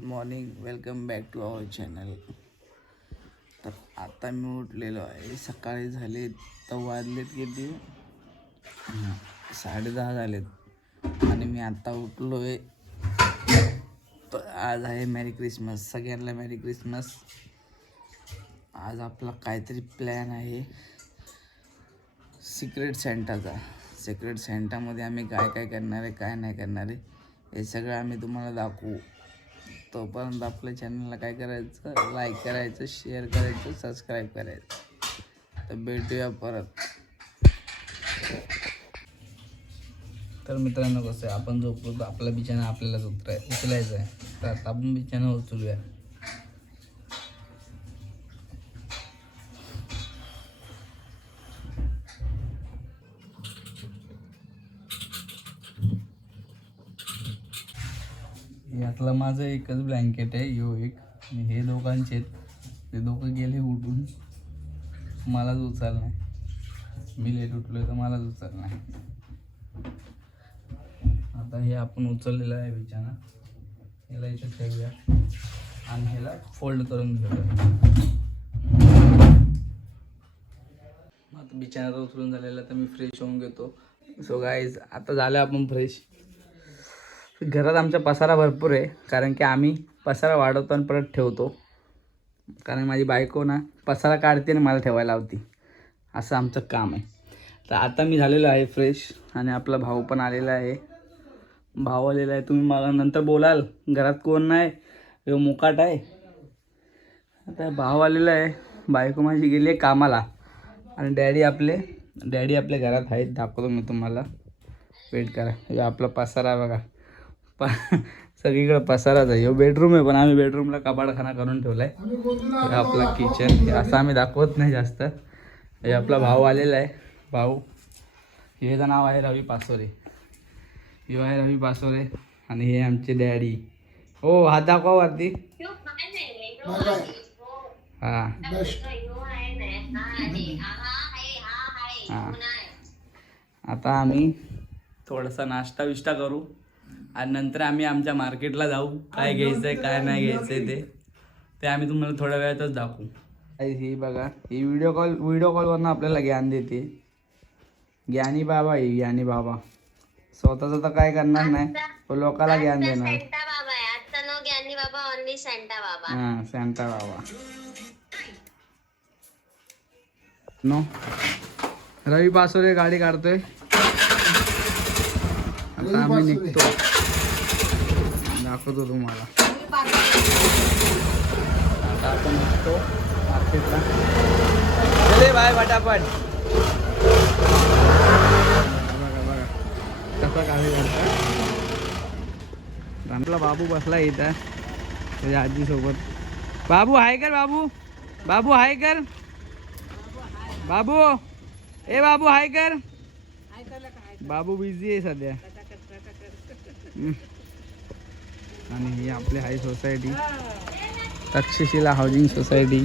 Good morning, welcome back to our channel. तर आता मी उठलेलो आहे. सकाळी झाले तर वाजलेत किती 10:30 झालेत आणि मी आत्ता उठलो आहे. तर आज आहे मॅरी क्रिसमस. सगळ्यांना मॅरी क्रिसमस. आज आपला काहीतरी प्लॅन आहे सिक्रेट सेंटाचा. सिक्रेट सेंटामध्ये आम्ही काय काय करणार आहे, काय नाही करणार आहे, हे सगळं आम्ही तुम्हाला दाखवू. तोपर्यंत आपल्या चॅनलला काय करायचं, लाईक करायचं, शेअर करायचं, सबस्क्राईब करायचं. तर भेटूया परत. तर मित्रांनो कसं आहे, आपण झोपलो तर आपला बिछाना आपल्यालाच उचलायचा आहे. तर आता आपण बिछाना उचलूया. यातला माझं एकच ब्लँकेट आहे, यो एक. आणि हे दोघांचे आहेत. ते दोघं गेले उठून, मलाच उचल नाही. मी लेट उठलो तर मलाच उचल नाही. आता हे आपण उचललेलं आहे बिछाना, याला इथे ठेवूया आणि ह्याला फोल्ड करून घेऊया. आता बिछाना तर उचलून झालेला, तर मी फ्रेश होऊन घेतो. सो गाईज, आता झालं आपण फ्रेश. घरात आमचा पसारा भरपूर आहे, कारण की आम्ही पसारा वाढवतो आणि परत ठेवतो. कारण माझी बायको ना पसारा काढते आणि मला ठेवायला लावती, असं आमचं काम आहे. तर आता मी झालेलो आहे फ्रेश आणि आपला भाऊ पण आलेला आहे. भाऊ आलेला आहे, तुम्ही मला नंतर बोलाल घरात कोण नाही, हे मुकाट आहे. आता भाऊ आलेला आहे, बायको माझी गेली आहे कामाला आणि डॅडी आपले घरात आहेत. दाखवतो मी तुम्हाला, वेट करा. हे आपला पसारा बघा, सगळीकडे पसाराच आहे. हे बेडरूम आहे, पण आम्ही बेडरूमला कपाटखाना करून ठेवला आहे. हे आपला किचन, हे असं आम्ही दाखवत नाही जास्त. हे आपला भाऊ आलेला आहे. भाऊ, हेचं नाव आहे रवी पासोरे. हे आहे रवी पासोरे आणि हे आमचे डॅडी. हो, हात दाखवा वरती. हां हां. आता आम्ही थोडासा नाश्ता विष्टा करू आणि नंतर आम्ही आमच्या मार्केटला जाऊ. काय घ्यायचं आहे, काय नाही घ्यायचं आहे ते आम्ही तुम्हाला थोड्या वेळातच दाखवू. ही बघा, ही व्हिडिओ कॉलवरनं आपल्याला ज्ञान देते. ज्ञानी बाबा आहे, ज्ञानी बाबा. स्वतःच तर काय करणार नाही, पण लोकांना ज्ञान देणार. हां, सेंटा बाबा. नो, रवी पासोरे गाडी काढतोय. आता आम्ही निघतो, दाखवतो तुम्हाला. आता आपण निघतो मार्केटला. चले बाय, पटापट. बघा बघा कसा गावी करता. आपला बाबू बसला इथं त्याच्या आजीसोबत. बाबू हाय कर, बाबू. बाबू हाय कर, बाबू. ए बाबू हाय कर. बाबू बिझी आहे सध्या. आणि ही आपली हाय सोसायटी, तक्षशिला हाऊसिंग सोसायटी.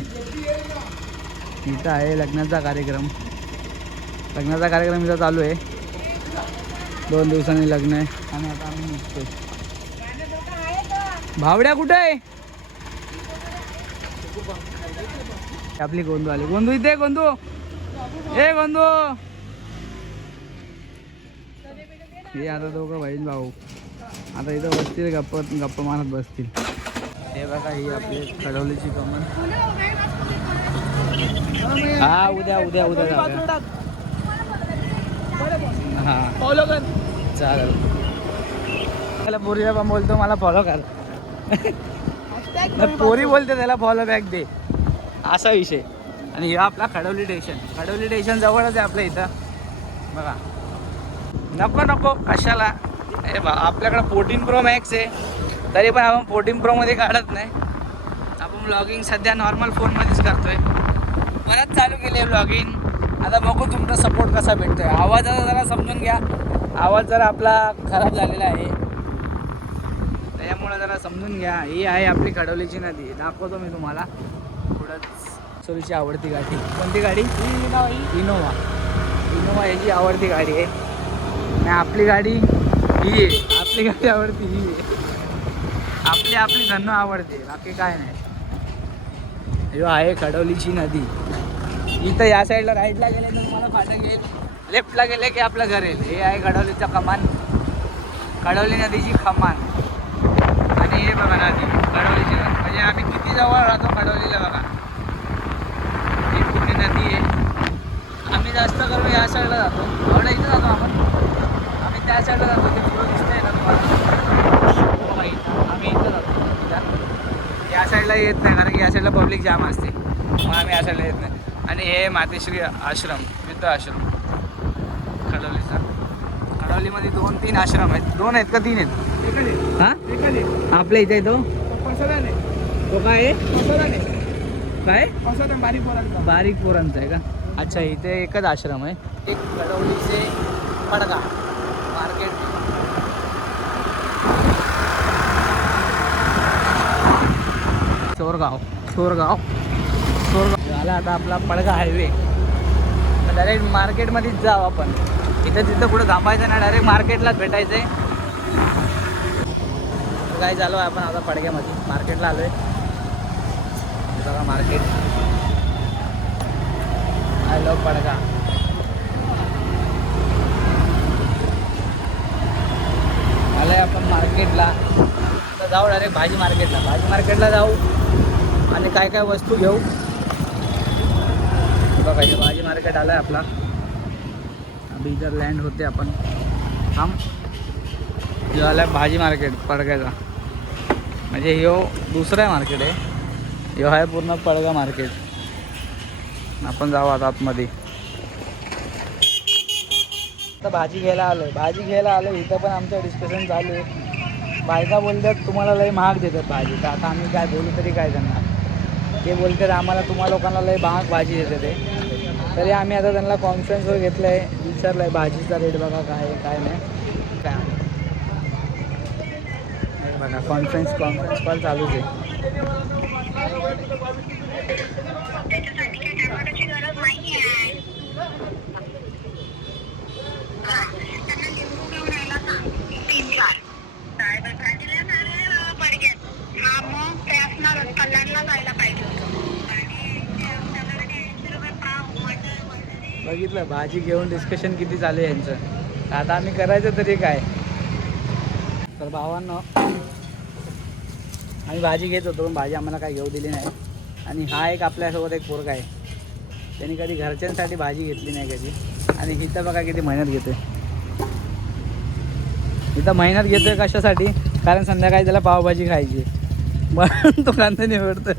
इथं आहे लग्नाचा कार्यक्रम. इथं चालू आहे. 2 दिवसांनी लग्न आहे आणि आता आम्ही निघतो. भावड्या कुठे आहे? आपली गोंदू आली. गोंदू इथे, गोंदू. ए गोंदू. हे आता दोघं बहीण भाऊ आता इथं बसतील, गप्प मारत बसतील. हे बघा, ही आपली खडवलीची कमान. हा, उद्या हां फॉलो कर. चालेल. त्याला पोरीला पण बोलतो मला फॉलो कर. पोरी बोलते त्याला फॉलो बॅक दे, असा विषय. आणि हे आपला खडवली स्टेशन जवळच आहे आपल्या इथं. बघा, नको कशाला. अरे बा, आपल्याकडं 14 Pro Max आहे, तरी पण आपण 14 Pro मध्ये काढत नाही. आपण व्लॉगिंग सध्या नॉर्मल फोनमध्येच करतोय. परत चालू केली आहे व्लॉगिंग. आता बघू तुमचा सपोर्ट कसा भेटतोय. आवाजाचा जरा समजून घ्या, आवाज जरा आपला खराब झालेला आहे, त्यामुळे जरा समजून घ्या. ही आहे आपली खडवलीची नदी. दाखवतो मी तुम्हाला पुढंच. सोरीची आवडती गाडी. कोणती गाडी? इनोवा याची आवडती गाडी आहे. आणि आपली गाडी ही आहे. आपली गाडी आवडती ही आहे. आपली आपली धन्नो आवडते, बाकी काय नाही. ह्यो आहे खडवलीची नदी. इथं या साईडला राईटला गेले तर तुम्हाला फाटक येईल, लेफ्टला गेले की आपलं घर येईल. हे आहे खडवलीचा कमान, खडवली नदीची कमान. आणि हे बघा नदी खडवलीची, म्हणजे आम्ही किती जवळ राहतो खडवलीला बघा. ही पूर्ण नदी आहे. आम्ही जास्त करून या साईडला जातो, एवढं इथं जातो आपण. आम्ही त्या साईडला जातो, ते पुढं दिसतंय ना तुम्हाला, आम्ही इथं जातो. या साईडला येत नाही कारण की या साईडला पब्लिक जाम असते, मग आम्ही या साईडला येत नाही. आणि हे मातेश्री आश्रम, वृद्ध आश्रम खडवलीचा. खडवलीमध्ये 2-3 आश्रम आहेत. 2 आहेत का 3 आहेत? हां आपल्या इथे तो तो काय आहे? काय बारीक पोरांचा आहे का? अच्छा, इथे एकच आश्रम आहे. एक खडवलीचे पडगा मार्केट. चोरगाव झाला आता आपला पडगा हायवे. डायरेक्ट मार्केटमध्येच जाऊ आपण. इथं तिथं कुठं थांबायचं ना, डायरेक्ट मार्केटलाच भेटायचं आहे. काय चालू आहे आपण आता पडग्यामध्ये, मार्केटला आलो आहे. बघा मार्केट, आय लव्ह पडगा. आलं आहे आपण मार्केटला. तर जाऊ डायरेक्ट भाजी मार्केटला जाऊ आणि काय काय वस्तू घेऊ. बघा हे भाजी मार्केट आलं आहे आपला. अभी इधर लँड होते आपण. हम आलं आहे भाजी मार्केट पडग्याचा, म्हणजे ह्यो दुसरा मार्केट आहे. ह्यो आहे पूर्ण पडगा मार्केट. आपण जाऊ आता आतमध्ये. आता भाजी घ्यायला आलो. इथं पण आमचं डिस्कशन चालू आहे. बायका बोलतात तुम्हाला लय महाग देतात भाजी, तर आता आम्ही काय बोलू तरी काय करणार. ते बोलतात आम्हाला तुम्हा लोकांना लय महाग भाजी देते ते. तरी आम्ही आता त्यांना कॉन्फरन्सवर घेतलं आहे, विचारलं आहे भाजीचा रेट बघा काय आहे काय नाही काय. बघा कॉन्फरन्स कॉल चालूच आहे. बघितलं भाजी घेऊन डिस्कशन किती चालू आहे यांचं. आता आम्ही करायचं तरी काय. तर भावांनो आम्ही भाजी घेत होतो, पण भाजी आम्हाला काय घेऊ दिली नाही. आणि हा एक आपल्यासोबत एक पोरगा आहे, त्यांनी कधी घरच्यांसाठी भाजी घेतली नाही कधी. आणि इथं बघा किती मेहनत घेतोय. घेतोय कशासाठी? कारण संध्याकाळी त्याला पावभाजी खायची, म्हणून तो कांदा निवडतोय.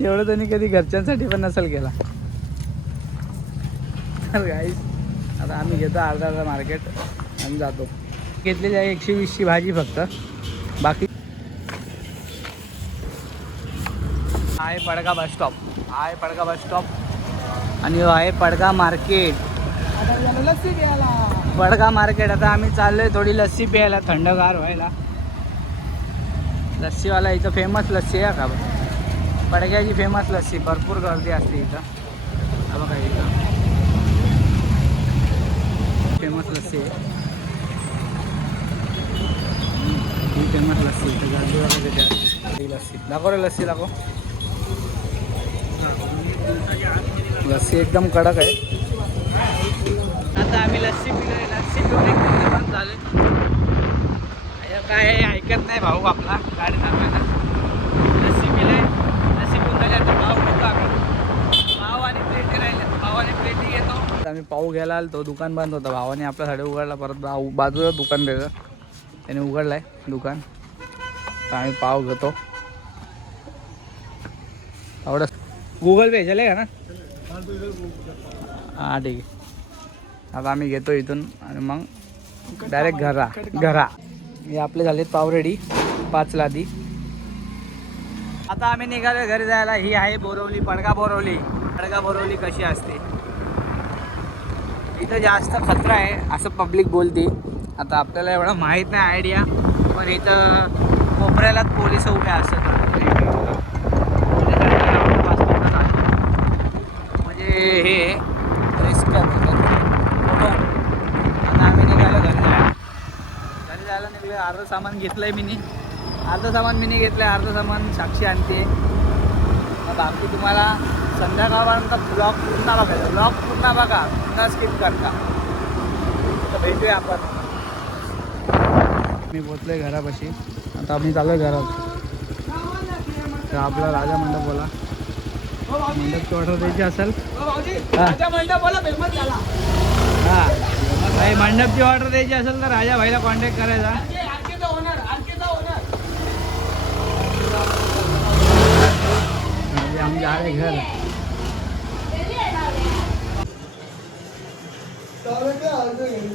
एवढं त्यांनी कधी घरच्यांसाठी पण नसेल केला. तर गाईस आता आम्ही घेतो अर्धा मार्केट आणि जातो. घेतलेली आहे 120ची भाजी फक्त. बाकी आहे पडगा बस स्टॉप आणि आहे पडगा मार्केट. लस्सी प्यायला पडगा मार्केट. आता आम्ही चाललोय थोडी लस्सी प्यायला, थंडगार व्हायला. लस्सीवाला इथं फेमस लस्सी आहे का पडग्याची, फेमस लस्सी. भरपूर गर्दी असते इथं. हा बघा इथं फेमस लस्सी आहे. ही फेमस लस्सी इथं गर्दी वगैरे असते. लस्सी दाखव रे, लस्सी दाखव. लस्सी एकदम कडक आहे. आता आम्ही लस्सी पिलोय, लस्सी पिऊन एकदम झाले. काय ऐकत नाही भाऊ आपला गाडी चालवायला. लस्सी पिलोय, लस्सी पिऊन झाली. आता पाव घेतो आम्ही. पाव आणि प्लेटी राहिले, पाव आणि प्लेटी घेतो. आम्ही पाव घ्यायला आलो, तो दुकान बंद होता. भावाने आपल्यासाठी उघडला. परत बाजूला दुकान द्यायचं, त्याने उघडलाय दुकान. तर आम्ही पाव घेतो. एवढं गूगल पे चले का ना? हां ठीक आहे. आता आम्ही घेतो इथून आणि मग डायरेक्ट घरा. हे आपले झालेत पाव रेडी 5 लादी. आता आम्ही निघालो घरी जायला. ही आहे बोरवली, पडगा बोरवली कशी असते. इथं जास्त खतरा आहे असं पब्लिक बोलते. आता आपल्याला एवढं माहीत नाही आयडिया, पण इथं कोपऱ्यालाच पोलिस उभे असतात. म्हणजे हे रिस्क आहे. आता आम्ही निघालो घरी जायला निघलो. अर्धं सामान घेतलंय मी. अर्ध सामान मी घेतलं, अर्ध सामान साक्षी आणते. बाकी तुम्हाला संध्याकाळपर्यंत ब्लॉग पूर्ण बघायचा, ब्लॉग पूर्ण बघा, पुन्हा स्किप करता. तर भेटूया आपण. मी पोचलोय घरापाशी, आता आम्ही चालू आहे घरात. तर आपला राजा मंडप बोला, मंडपची ऑर्डर द्यायची असेल हां, भाई मंडपची ऑर्डर द्यायची असेल तर राजा भाईला कॉन्टॅक्ट करायचा. म्हणजे आम्ही जा रहे घर.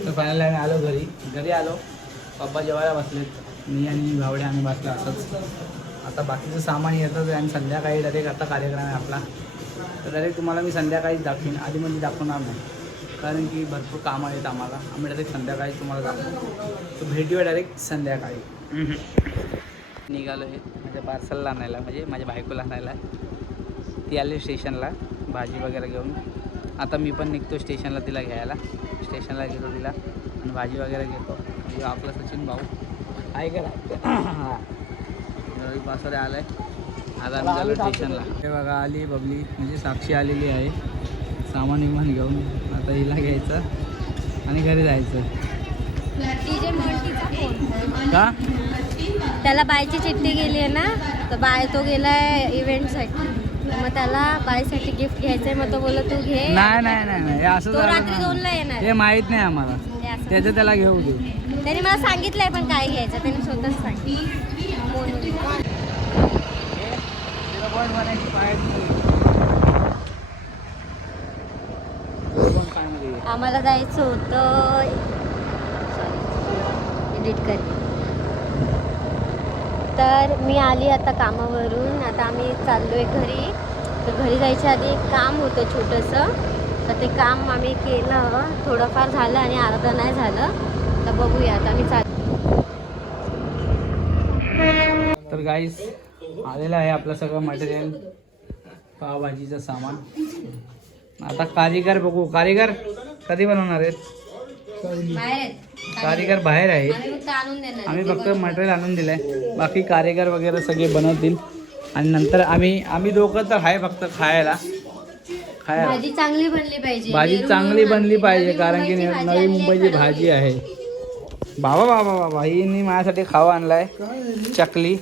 तर फायनली आम्ही आलो घरी आलो. पप्पा जेवायला बसलेत, मी आणि भावड्या आम्ही बसलो असंच. आता बाकीचं सामान येतं आणि संध्याकाळी डायरेक्ट आता कार्यक्रम आहे आपला. तर डायरेक्ट तुम्हाला मी संध्याकाळीच दाखवीन, आधी म्हणजे दाखवणार नाही, कारण की भरपूर कामं आहेत आम्हाला. आम्ही डायरेक्ट संध्याकाळी तुम्हाला दाखवतो. तर भेटूया डायरेक्ट संध्याकाळी. निघालो आहे माझ्या पार्सलला आणायला, म्हणजे माझ्या बायकोला आणायला. ती आली स्टेशनला भाजी वगैरे घेऊन. आता मी पण निघतो स्टेशनला तिला घ्यायला. स्टेशनला घेतो तिला आणि भाजी वगैरे घेतो. म्हणजे आपला सचिन भाऊ आहे का हां पासवर आला आहे. आता आम्ही झालो स्टेशनला. हे बघा आली बबली, म्हणजे साक्षी आलेली आहे सामान विमान घेऊन. आता हिला घ्यायचं आणि घरी जायचं. का त्याला बायची चिठ्ठी गेली आहे ना, तर बाय तो गेलाय इव्हेंटसाठी. मग त्याला बायसाठी गिफ्ट घ्यायचंय. मग तो बोलला तू घे. नाही हे असं तो रात्री 2ला येणार. हे माहीत नाही आम्हाला, त्याचं त्याला घेऊ दे. त्याने मला सांगितलंय पण काय घ्यायचं त्याने स्वतःच सांगितलं. आम्हाला जायचं होतं एडिट कर. तर मी आली आता कामावरून. आता आम्ही चाललोय घरी. तर घरी जायच्या आधी एक काम होतं छोटंसं, तर ते काम आम्ही केलं. थोडंफार झालं आणि अर्धं नाही झालं. तर बघूया आता आम्ही तर गाईस आलेलं आहे आपलं सगळं मटेरियल, पावभाजीचं सामान. आता कारीगर बघू, कारीगर कधी बनवणार आहेत? कारीगर बाहेर आहेत, आम्ही फक्त मटेरियल आणून दिलं आहे. बाकी कारीगर वगैरे सगळे बनवतील. आणि नंतर आम्ही दोघं तर आहे फक्त खायला. भाजी चांगली बनली पाहिजे, भाजी चांगली बनली पाहिजे, कारण की नवी मुंबईची भाजी आहे. बाबा हिने माझ्यासाठी खावा आणलाय चकली.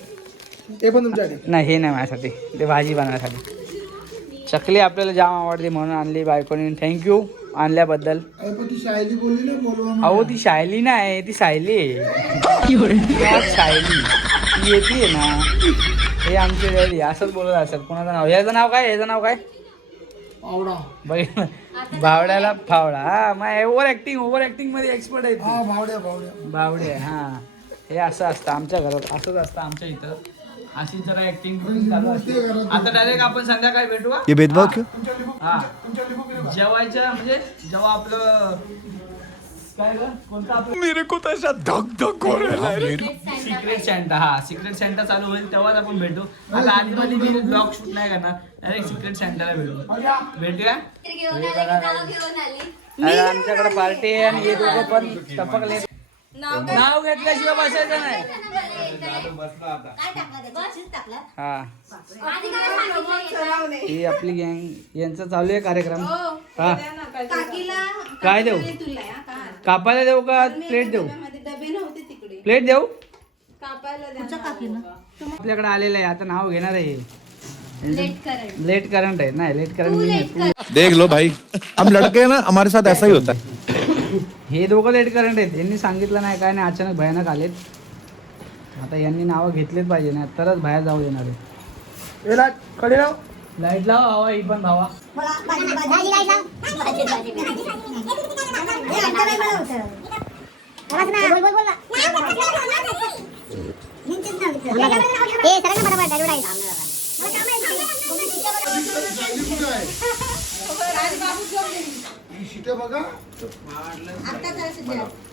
ते पण तुमच्याकडे नाही, हे नाही माझ्यासाठी, ते भाजी बनवायसाठी. चकली आपल्याला जाम आवडते म्हणून आणली बायकोने. थँक्यू आणल्याबद्दल. अहो ती शायली नाही, ती सायली आहे. शायली ती येते ना. हे आमचे डॅडी असंच बोलत असेल. कोणाचं नाव, याचं नाव काय, याचं नाव काय? बघ भावड्याला फावडा. हा मग ओव्हर ऍक्टिंग मध्ये एक्सपर्ट आहे. भावड्या हा. हे असं असतं आमच्या घरात, असंच असतं आमच्या इथं. अशी जरा ऍक्टिंग चालू असते. आता डायरेक्ट आपण संध्याकाळी भेटू. ये भेदभाव क्यों? हा जेवायच्या, म्हणजे जेव्हा आपलं काय ग कोणता आपलं मेरे को तो ऐसा धक धक हो रहा है. Secret Santa. हा सिक्रेट सेंटा चालू होईल तेव्हाच आपण भेटू. आता आधी मध्ये मी ब्लॉग शूट नाही करणार, डायरेक्ट सिक्रेट सेंटाला भेटूया. आमच्याकडे पार्टी आहे आणि हे दोघं पण टपकले. नाव घेतल्याशिवाय बसायचं नाही. हा ही आपली गँग, यांचा चालू आहे कार्यक्रम. हा काय देऊ, कापायला देऊ का प्लेट देऊ? प्लेट देऊ. आपल्याकडे आलेलं आहे, आता नाव घेणार आहे. लेट करंट आहे. नाही लेट करंट देख लो भाई, हम लड़के हैं ना, हमारे साथ ऐसा ही होता है. हे दोघं लेट करंट आहेत. यांनी सांगितलं नाही काय नाही, अचानक भयानक आलेत. आता यांनी नावं घेतलेच पाहिजे ना, तरच बाहेर जाऊ देणार आहे. लाईट लाव हवा ही पण भावा.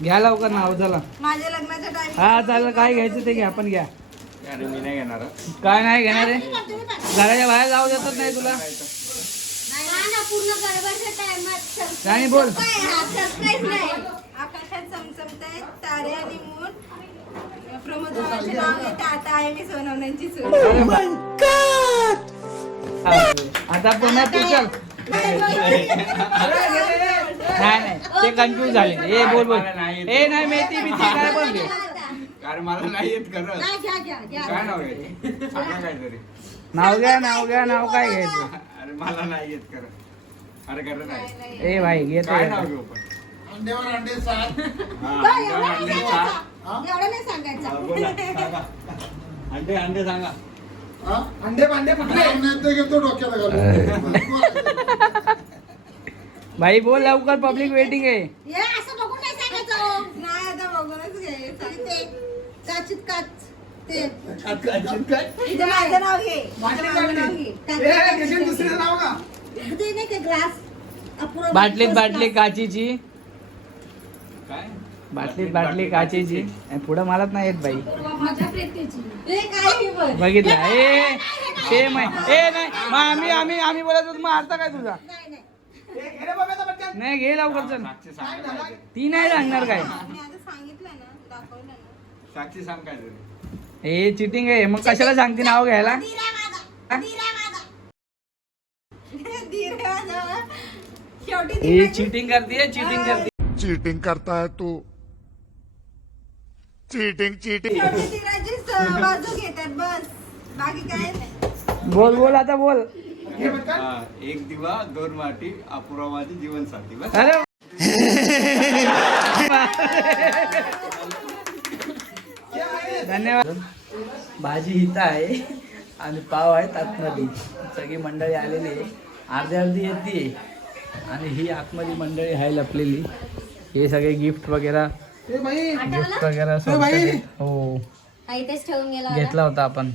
घ्या लवकर नाव. चला माझ्या लग्नाच्या टाइम. हा चालेल, काय घ्यायचं ते घ्या. पण घ्या. मी नाही घेणार. काय नाही घेणार आहे? घराच्या बाहेर जाऊ देतात नाही तुला. पूर्ण गडबडच्या टाइमात काय बोल. आकाशात चमचमतायत तारे आणि मून. प्रमोद भावाचे नाव घेते, आता आहे मी सोनवण्यांची सून. आता पुन्हा तू चल. नाही ते कन्फ्यूज झाले. ए बोल बोल. ए नाही मेथी बिथी काय बोलते. कारण मला नाही येत खरं. काय नाव घ्यायचं सांगा काहीतरी. नाव घ्या नाव काय घ्यायचं. अरे मला नाही येत खरं. अरे खरं नाही. ए भाई घेतो. काय नाव घेऊ पण. अंड्यावर अंडे सात. हा, अंड्यावर अंडे सात. एवढं नाही सांगायचं. हा, बोला, सांगा. अंडे सांगा. अंडे पांडे कुठले घेतो डोक्याला घालून. भाई बोल लवकर पब्लिक वेटिंग आहे. हे असं बघून नाही सांगायचं. नाही आता बघूनच घे. ते काचित काच ते इथे माझं नाव घे. माझं नाव घे. दुसरीचं नाव का? ते नाही का ग्लास अपुरा बाटली काचीची. काय बाटली काचीची. पुढं मलाच नाही येत बाई. हे काय बघ. बघितलं ए सेम आहे. ए नाही मग आम्ही बोलत होतो मग अर्थ काय तुझा. नाही घे लवकर चल. साक्षी सांग काय तरी. ती नाही सांगणार काय. मी आता सांगितलं ना, दाखवलं ना. साक्षी सांग काय तरी. हे चिटिंग आहे मग कशाला सांगते नाव घ्यायला. धीर आहे माझा. शेवटी हे चिटिंग करते. चीटिंग करता है तू. चीटिंग धीराची बाजू घेतात बस, बाकी काय नाही. बोल आता बोल. हा, एक दिवा 2 वाटी अपुरावादी जीवनसाथी बस. अरे धन्यवाद. भाजी हिता आहे आणि पाव आहे आतमध्ये. सगळी मंडळी आलेली आहे. अर्धी येते आणि ही आतमध्ये मंडळी आहे लपलेली. हे सगळे गिफ्ट वगैरे हो इथेच ठेवून गेला घेतला होता आपण.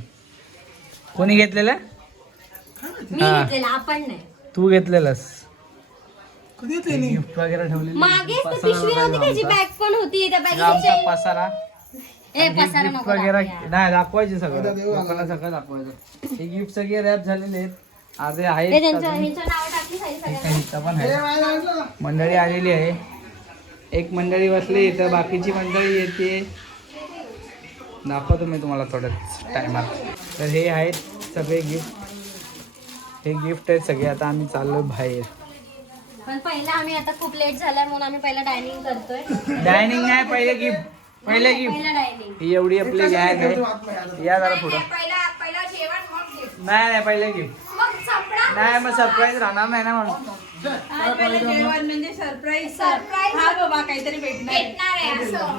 कोणी घेतलेला. मी घेतलेला आपण नाही. तू घेतलेलंस. गिफ्ट वगैरे ठेवलेली. मागेच तर पिशवी नव्हती त्याची बॅग पण होती त्या आमचा बॅगेची. पसारा ए पसारा गिफ्ट नको वगैरे दाखवूया. नाही दाखवायचे सगळं. लोकांना सगळं दाखवायचं. हे गिफ्ट सगळे रॅप झालेले आहेत. अर्धे ते आहेत त्यांच्या अजून. ह्यांच्या नाव टाकली साई एका सगळ्यांना. हिस्सा पण आहे. मंडळी आलेली आहे. एक मंडळी बसली इथं, बाकीची मंडळी येते. दाखवतो मी तुम्हाला थोड्याच टायमात. तर हे आहेत सगळे गिफ्ट. हे गिफ्ट आहेत सगळे. आता आम्ही चाललो बाहेर. पण पहिला आम्ही आता खूप लेट झालाय म्हणून आम्ही पहिला डायनिंग करतोय. डायनिंग नाही पहिले गिफ्ट. पहिला डायनिंग. ही एवढी आपली गॅग आहे. या जरा पुढं. पहिला जेवण मग घे. नाही पहिले गिफ्ट. मग सपना. नाही मग सरप्राईज राहणार नाही ना म्हणून. पहिलं जेवण म्हणजे सरप्राईज. हा बाबा काहीतरी भेटणार आहे असं.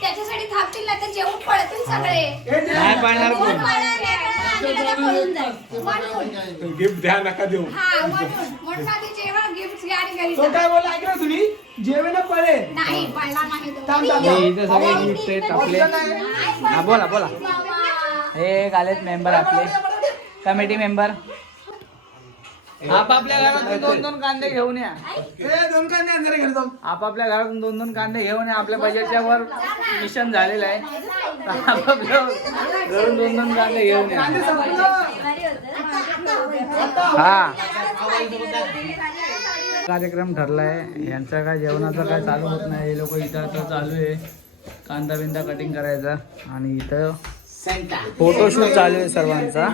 त्याच्यासाठी थांबतील ना तर जेवण पळतील सगळे. नाही पाळणार कोण. गिफ्ट द्या नका देऊ. हा म्हणून आधी जेवण गिफ्ट घ्या आणि घरी तो काय बोला ऐक ना तुम्ही. जेवण पळे. नाही पळला नाही तो. इथे सगळे गिफ्ट आहेत आपले. हा बोला. हे आलेत मेंबर आपले. Committee member. आपापल्या घरातून 2 कांदे घेऊन या. आपापल्या घरातून 2 कांदे घेऊन या. आपल्या बजेटच्या वर मिशन झालेलं आहे. आपापल्या घरून 2 कांदे घेऊन या. हा कार्यक्रम ठरलाय. यांचा काय जेवणाचा काय चालू होत नाही. हे लोक इथं आता चालू आहे कांदा बिंदा कटिंग करायचा. आणि इथं फोटोशूट चालू आहे सर्वांचा.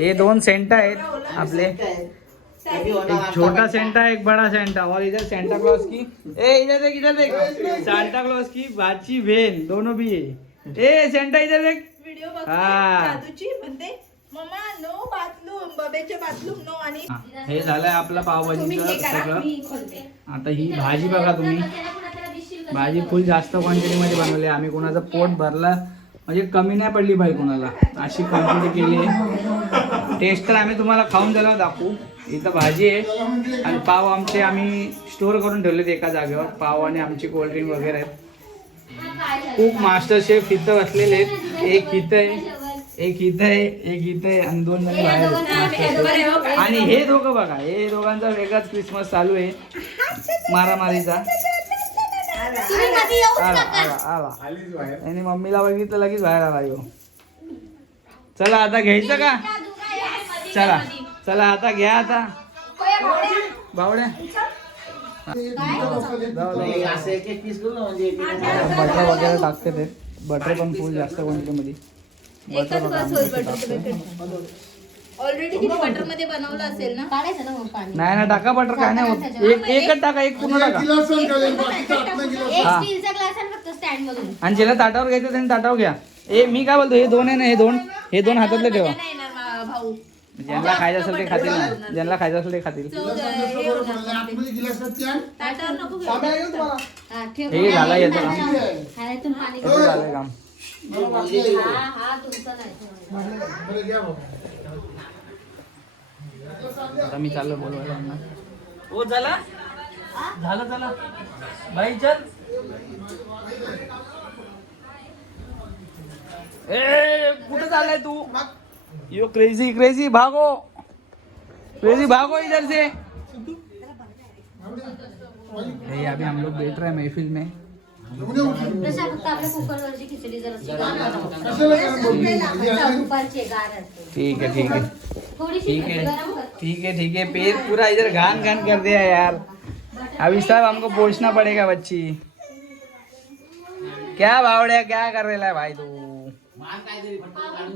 हे 2 सेंटा आहेत आपले. एक छोटा सेंटा एक बड़ा सेंटा. और इधर सेंटा क्लॉज की इधर देख सेंटा क्लॉज की बाची बहन दोनों भी है. ए सेंटा इधर देख. हा मम्मा नो बाथरूम, बबेचे बाथरूम नो. आणि हे झालंय आपलं पावभाजीचं सगळं. आता ही भाजी बघा तुम्ही. भाजी फुल जास्त क्वांटिटी मध्ये बनवली. आम्ही कोणाचं पोट भरलं म्हणजे कमी नाही पडली बाई कोणाला. अशी क्वांटिटी केली आहे. टेस्ट तर आम्ही तुम्हाला खाऊन द्यायला दाखवू. इथं भाजी आहे आणि पाव आमचे आम्ही स्टोअर करून ठेवलेत एका जागेवर. पाव आणि आमची कोल्ड्रिंक वगैरे आहेत. खूप मास्टर शेफ इथं बसलेले आहेत. एक इथं आहे आणि 2 जण बाहेर आहेत. आणि हे दोघं बघा. हे दोघांचा वेगळाच क्रिसमस चालू आहे मारामारीचा. आला आणि मम्मीला बघितलं लगेच बाहेर आला यो. चला आता घ्यायचं का. चला आता घ्या. आता बावड्या बटर वगैरे टाकते ते बटर पण फुल जास्त क्वांटिटीमध्ये ऑलरेडी किती बटर मध्ये बनवलं असेल ना. काढायचं ना मग पाणी. नाही ना टाका बटर काय नाही होत एकच टाका एक पूर्ण टाका एक स्टीलचा ग्लास आहे फक्त स्टँड मधून. आणि ज्याला ताटावर घ्यायचं त्याने ताटावर घ्या. मी काय बोलतो हे दोन आहे ना हे दोन हातातले ठेवा. नाही येणार भाऊ. ज्यांना खायचं असेल ते खातील ना ज्यांना खायचं असेल ते खातील. ताटावर नको घेऊ. हा, ठेव. हे झालं याचं काम खायतून पाणी हे झालं काम. हा तुमचा नाही. आता मी चाललो बोलवायला यांना. हो झालं झालं भाई चल. ए कुठे चाललाय तू यो क्रेजी क्रेजी भागो इधर से. ये अभी हम लोग बैठ रहे हैं महफिल में. तशा फक्त आपल्या कुकरवरची खिचडी जर दुपारची गार असते. ठीक है थोडीशी ठीक है गरम कर. ठीक है पेट पूरा इधर घान कर दिया यार. अभी सब हमको पोछना पड़ेगा बच्ची. क्या बावड़िया क्या कर रहा है भाई तू.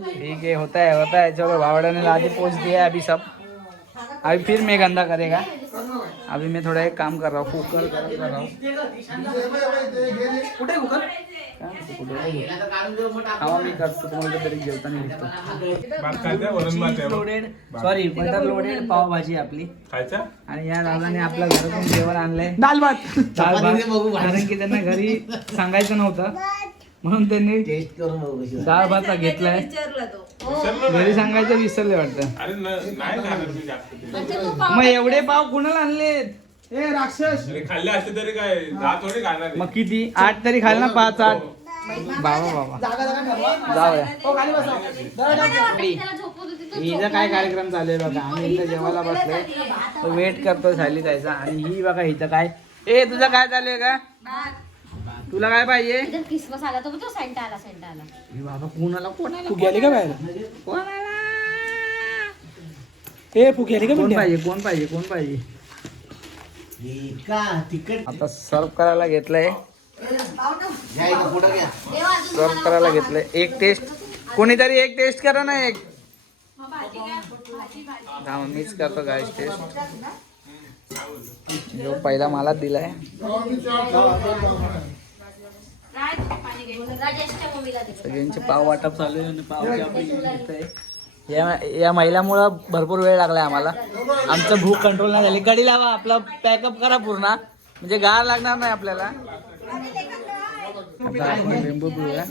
ठीक है होता है चलो बावड़ा ने लादी पोछ दिया अभी सब. अभी फिर मैं गंदा करेगा. अभी मैं थोड़ा एक काम कर रहा हूँ कुकर कर रहा हूँ. कुठे कुकर हवा मी करतो तुम्हाला तरी जेवताना भेटतो. सॉरी बटर लोडेड पावभाजी आपली आणि या दादाने आपल्या घरातून जेवण आणलंय दाल भात कारण की त्यांना घरी सांगायचं नव्हतं म्हणून त्यांनी डाळ भात घेतलाय. विचारला तो. घरी सांगायचं विसरले वाटतं. मग एवढे पाव कुणाला आणलेत. ए राक्षस खाल्ले असते तरी काय 10 थोडी खाणार. मग किती 8 तरी खाल ना 5 8 बाबा जाऊया. हिचा काय कार्यक्रम चालू आहे बघा. आम्ही इथं जेवायला बसलोय वेट करतो सायली जायचा आणि ही बघा इथं काय. ए तुझं काय चालू आहे का तुला काय पाहिजे. इथं क्रिसमस आला तो सेंटा आला. ए बाबा कोणाला तू गेली का बाहेर कोणाला ए फुक गेली का कोण पाहिजे आता सर्व करायला घेतलंय. सर्व करायला घेतलंय. एक टेस्ट कोणीतरी एक टेस्ट करा ना. एक मीच करतो गाईस टेस्ट. जो पहिला मलाच दिलाय. सगळ्यांचे पाव वाटप चालू आहे आणि पाव या महिलामुळं भरपूर वेळ लागलाय आम्हाला. आमचं भूक कंट्रोल नाही झाली. कढी लावा आपला पॅकअप करा पूर्ण म्हणजे गार लागणार नाही आपल्याला. लिंबू पिऊया.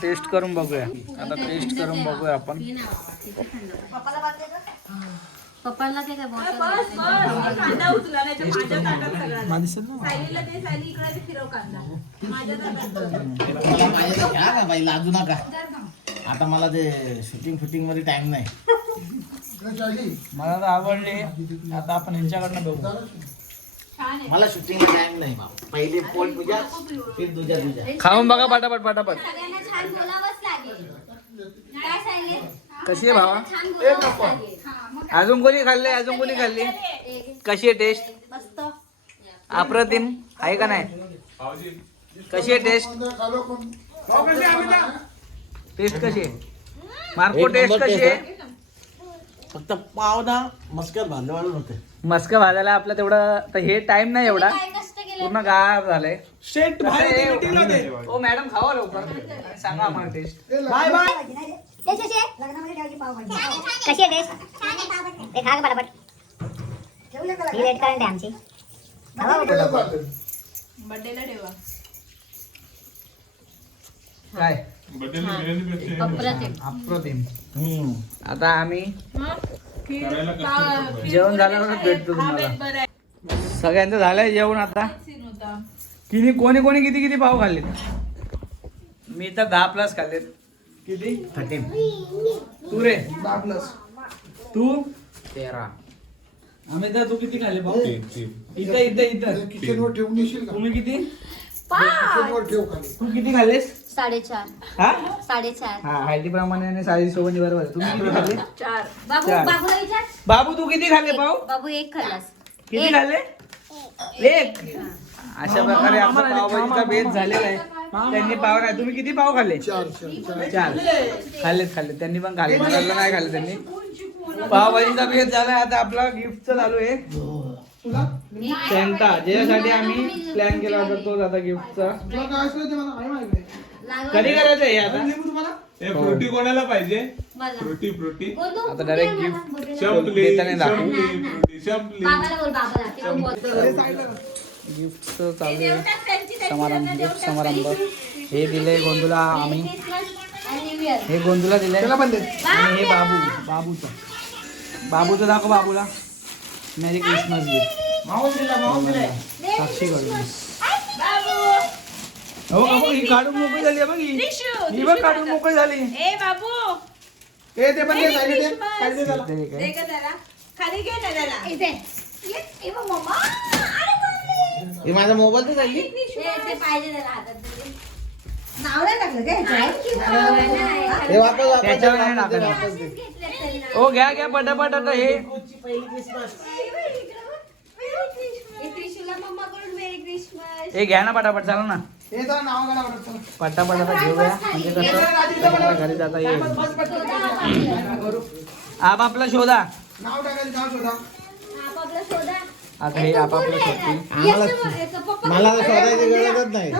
टेस्ट करून बघूया आता. टेस्ट करून बघूया आपण. पप्पाला ते काय कांदा उचला नाही तर माझ्या ताटात सगळा. सायलीला ते सायली इकडे फिरव कांदा. माझ्या ताटात लाजू नका. आता मला ते शूटिंग मध्ये टाइम नाही. मला तर आवडले. आता आपण यांच्याकडनं बघू. मला शूटिंग टाइम नाही बाबा. पहिले पोट पूजा फिर दूजा खाऊन बघा पटापट सगळ्यांना छान बोलावंच लागेल. काय सांगले कशी आहे भावा. छान बोलावंच लागेल. अजून कोणी खाल्ले कशी आहे टेस्ट. मस्त अप्रतिम आहे का नाही. कशी आहे टेस्ट कशी आहे मार्को. टेस्ट कशी आहे. फक्त पाव ना मस्कर भांडवल होते. मस्का भाजायला आपलं तेवढं तर हे टाइम नाही एवढा. काय कष्ट केले. पूर्ण गार झालंय. ओ मॅडम खावा लवकर सांगा आम्हाला टेस्ट. Bye bye. कशी आहे टेस्ट ते खा पटापट. ही लेट करंट आहे आमची. बर्थडेला ठेवा. काय अप्रतिम. आता आम्ही जेवण झाल्यावर भेटतो तुम्हाला. सगळ्यांचं झालंय जेवण आता. कोणी किती पाव खाल्लेत. मी तर 10+ खाल्लेत. किती 13. तू रे 10+. तू 13. अमिता तू किती खाल्ले भाऊ? इथं किचनवर ठेवून येशील का तुम्ही किती? किचनवर ठेव खाली. तू किती खाल्लेस? 4.5. हा 4.5. हा हायटी प्रमाणे आणि साडी सोबत बरोबर आहे. तुम्ही किती खाल्ले? बाबू चार. बाबूला विचार. बाबू तू किती खाल्ले भाऊ? बाबू 1 खाल्लास. किती खाल्ले? एक. अशा प्रकारे आपला पावभाजीचा बेत झालेला आहे. त्यांनी पाव नाही, तुम्ही किती पाव खाल्ले? 4 खाल्लेत. त्यांनी पण खाल्ले, मला नाही खाल्ले त्यांनी. पावभाजीचा बेत झालाय. आता आपला गिफ्टचं चालू आहे सेंटा, ज्यासाठी आम्ही प्लॅन केला होता तोच आता गिफ्टचा. तुला काय असलं ते मला माहिती कधी करायचं हे आता? फ्रुटी कोणाला पाहिजे? मला. फ्रुटी आता डायरेक्ट गिफ्ट देताना दाखवू. बाबाला बोल, बाबाला. ते पण बोल. गिफ्टचं चालू आहे समारंभ, गिफ्ट समारंभ. हे दिले गोंदूला आम्ही, आणि न्यू इयर. हे गोंदूला दिले आणि हे बाबूचं दाखव बाबूला. मेरी क्रिसमस गिफ्ट साक्षी कडून. हो बाबू, ही काढून मोकळी झाली आहे बघ. ही बघ काढून मोकळी झाली. ए बाबू ते पण Merry ते साईडला दे. Christmas. साईडला दे. ते काय? दे का त्याला खाली घे ना त्याला इथे. ए बा मम्मा अरे बापरे. हे माझा मोबाईल तर झाली ते पाहिजे त्याला हातात तरी. नाव नाही टाकलं काय ह्याच्यावर? हे वापस त्याच्यावर नाही टाकायचं. घेतले त्यांना. हो घ्या पटापट. आता हे हे त्रिशूला मम्माकडून मेरी क्रिसमस. हे घ्या ना पटापट, चला ना हे जरा नाव घाला बरं, चला. पटापट आता घेऊया. म्हणजे कसं आपल्याला घरी जाता येईल. आपापला शोधा. नाव टाकायचं, नाव शोधा. आपापला शोधा. आता हे आपापलं शोधतील. मला तर शोधायची गरजच नाही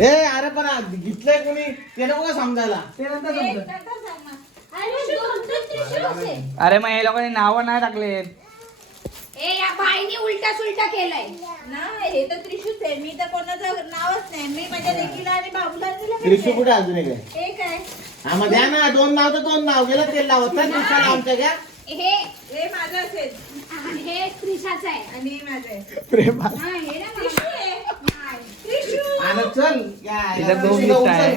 ए अरे पण घेतलंय कोणी ते नको का समजायला अरे मग हे लोकांनी नावं नाही टाकलेत. या बाईने उलटा सुलटा केलाय नाही हे तर त्रिशूच आहे मी तर कोणाचं नावच नाही मी माझ्या लेकीला आणि बाबूला दिलं त्रिशू कुठे अजून एक आहे? हे काय हा मग द्या ना 2 नाव तर 2 नाव गेलं तेल लावत ना दिवसाला आमच्या घ्या हे माझं असेल हे त्रिशाचं आहे. आणि हे माझं आहे प्रेम हे ना त्रिशू आहे नाही, त्रिशू आणि चल इथं 2 लिस्ट आहे.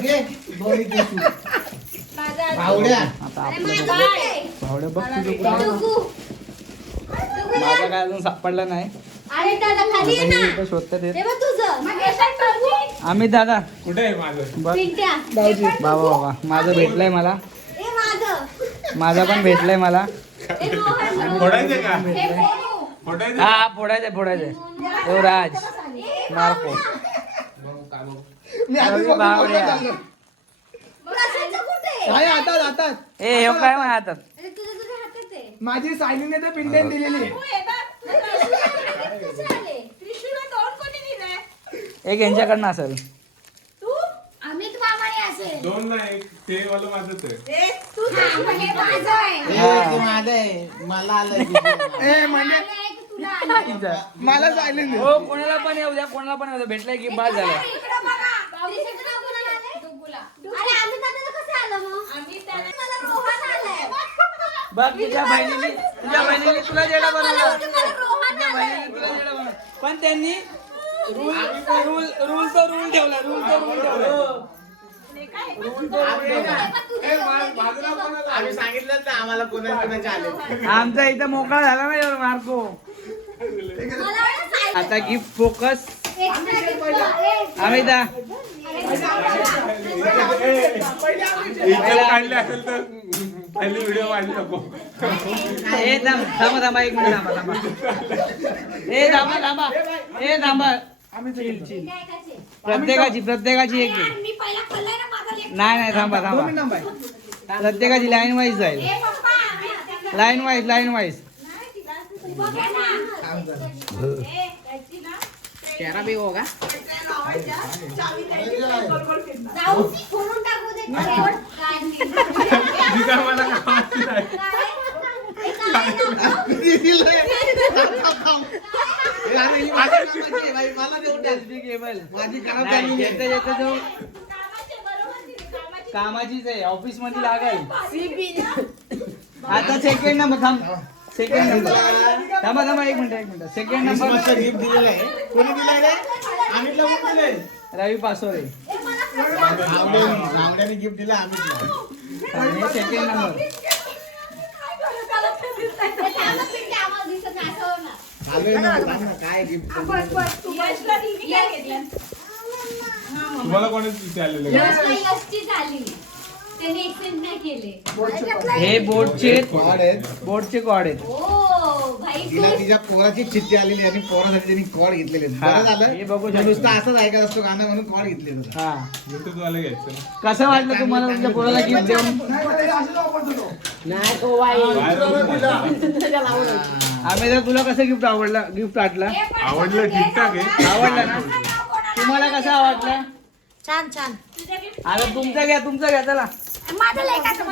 दोन्ही त्रिशू माझा आहे. भावड्या आता आपलं बाय. भावडे बघ तुझं कुठं. डुगू. माझा काय अजून सापडला नाही. अरे दादा खाली ये आता ना. हे इथं शोधतात हे. हे बघ तुझं. अमित दादा कुठे आहे माझं? बघ. पिंट्या. बाबा माझं भेटलंय मला. हे माझं. माझा पण भेटलंय मला. हे रोहन. फोडायचं का? हे फोडू. फोडायचं? हा फोडायचंय. तो राज मार्को. मी आधीच रवी बावड्या. चाललो. प्रसादचं कुठे? आहे हातात. ए हे काय माझ्या हातात. अरे तुझं हातात आहे. माझी सायलीने तर पिंडेन दिलेली आहे. तू हे बघ. कसे आले? त्रिशूला 2 कोणी दिलाय एक यांच्याकडनं असेल. तू अमित मामाने असेल. 2 नाही, ते वाला माझंच आहे. हे तू हे माझं आहे. ते माझं आहे मला आलं ए म्हणजे आलं आहे की तुला आलं? मला सायलीने हो कोणाला पण येऊ द्या, कोणाला पण येऊ द्या. भेटलाय की बाद झाला. इकडं बघा. त्रिशाचं नाव कोणाला आलंय? डुगूला. अरे अमित दादाचं कसं आलं मग? आम्ही त्याला मला रोहन आलंय. बघ तुझ्या बहिणीने तुला जेडा मला बनवलं. वाटतं मला रोहन तुझ्या आलंय. बहिणीने तुला जेडा बनवलं. पण त्यांनी रूल तो रूल ठेवला. आम्ही सांगितलं ना आम्हाला कोणाचे आले आमचा इथं मोकळा झाला ना यार मार्को. मला वाटतं आता गिफ्ट फोकस extra gift आहे. अमिता. इज्जत काढली असेल तर पहिली व्हिडिओ वाढली नको. ए थांबा 1 मिनिट थांबा. ए थांबा. चिल. काय खायचे? प्रत्येकाची एक घे. मी पहिला खाल्लाय ना माझा लेक. नाही थांबा. प्रत्येकाची लाईन वाईज जाईल. ए पप्पा. Line wise. बघ ना. जाऊ फोडून टाकू दे. काय? जी काय मला कामाची नाही. माझी कामाचीच आहे, ऑफिस मध्ये लागेल. आता सेकंड नंबर थांबा 1 मिनिट. सेकंड नंबर गिफ्ट दिलेलं आहे कोणी दिलंय रे आम्ही लवकर दिलंय रवी पासोरे. रावड्याने गिफ्ट दिलं आम्ही सेकंड नंबर काय गिफ्ट तुम्हाला कोणाची आलेलं त्याने एक्सचेंज नाही केले. हे बोटचे कॉड आहेत. कॉड आहेत. ओ भाई तिला तिच्या पोराची चिठ्ठी आलेली आणि पोरासाठी त्यांनी कॉड घेतलेले आहेत. हा, बरं झालं हे बघू मी शकतो. नुसतं असंच ऐकत असतो गाणं म्हणून कॉड घेतलेलं होतं. हा ब्लूटूथ वाला घ्यायचं ना. कसं वाटलं तुम्हाला तुमच्या पोराला गिफ्ट देऊन? आम्ही तर तुला कसं गिफ्ट गिफ्ट वाटलं? आवडलं ठीकठाक आहे. आवडलं ना? तुम्हाला कसं आवडलं? छान छान. आता तुमचं घ्या चला. माझं लेकाचं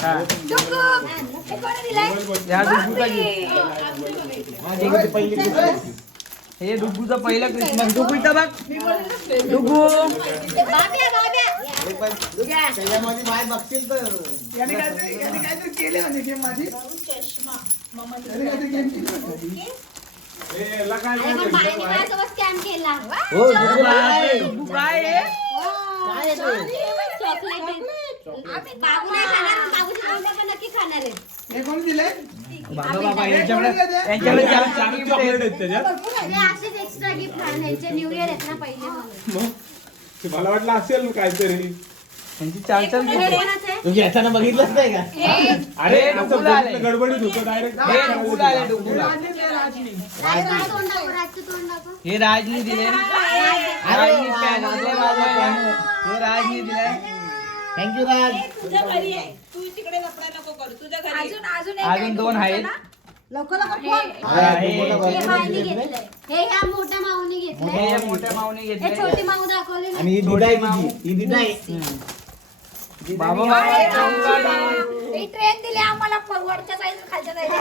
हा. डुग्गू. हे कोणी दिलंय? या डुग्गूचा गिफ्ट. हे डुग्गूचा पहिला क्रिसमस. डुग्गू इथं बघ. डुग्गू बाब्या. त्याच्यामध्ये बाहेर बघशील तर ए, याला काय अरे पण बाळाने माझ्यासोबत स्कॅम केला. हो डुग्गू आहे. डुग्गू काय आहे? काय आहे ते? चॉकलेट आहे. बाबू नाही खाणार, बाबूची मम्मी पण नक्की खाणार आहे. बाबा यांच्याकडे चार चार gift चॉकलेट आहेत. आहेत त्याच्यात. हे असेच एक्स्ट्रा गिफ्ट आणायचे. न्यू इयर आहेत ना पहिले म्हणून. मग ते मला वाटलं असेल काहीतरी. यांची चार हे gift आहेत. कोणाचं आहे? तू घेताना बघितलंच नाही का? अरे हे असं डुग्गूला आले. गडबडीत होतं डायरेक्ट. हे डुग्गूला आले डुग्गूला. राजचं तोंड दाखव, राजचं तोंड दाखव. हे राजनी दिले. राजनी पॅन दिले माझ्या. हे राजनी दिले. थँक्यू राज. अजून दोन आहेत. लवकर हा, हे हे बाईने घेतलंय. हे ह्या मोठ्या माऊने घेतलंय. हे मोठ्या माऊने हे घेतले. छोटी माऊ दाखवली आणि ही दिदा आहे तिची. ही दिदा आहे. बाबा ही ट्रेन दिली आम्हाला वरच्या साईड खालच्या साईड.